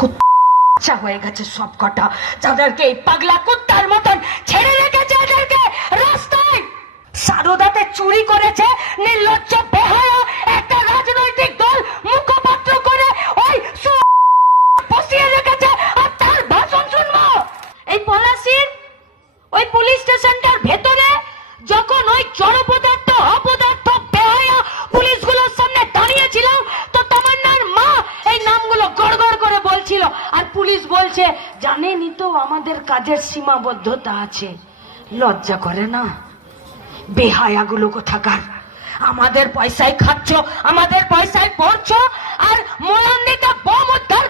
কুত্তা হয়ে গেছে সব কটা, যাদেরকে এই পাগলা কুত্তার মতন ছেড়ে রেখেছে এদেরকে রাস্তায়। সারদাতে চুরি করেছে নির্লজ্জ বেহায়া একটা রাজনৈতিক দল মুখপাত্র করে ওই বসিয়ে রেখেছে, আর তার ভাষণ শুনবো। এই পলাশির ওই পুলিশ স্টেশনটার ভেতরে যখন ওই জড়পদার্থ অপদার্থ বেহায়া পুলিশগুলোর সামনে দাঁড়িয়েছিলাম, তো তামান্নার মা এই নামগুলো গড়গড় করে বলছিল, আর পুলিশ বলছে জানেনই তো আমাদের কাজের সীমাবদ্ধতা আছে। লজ্জা করে না? বেহায়াগুলো কোথাকার, আমাদের পয়সায় খাচ্ছ, আমাদের পয়সায় পড়ছো, আর মলান্বিতা বোম উদ্ধার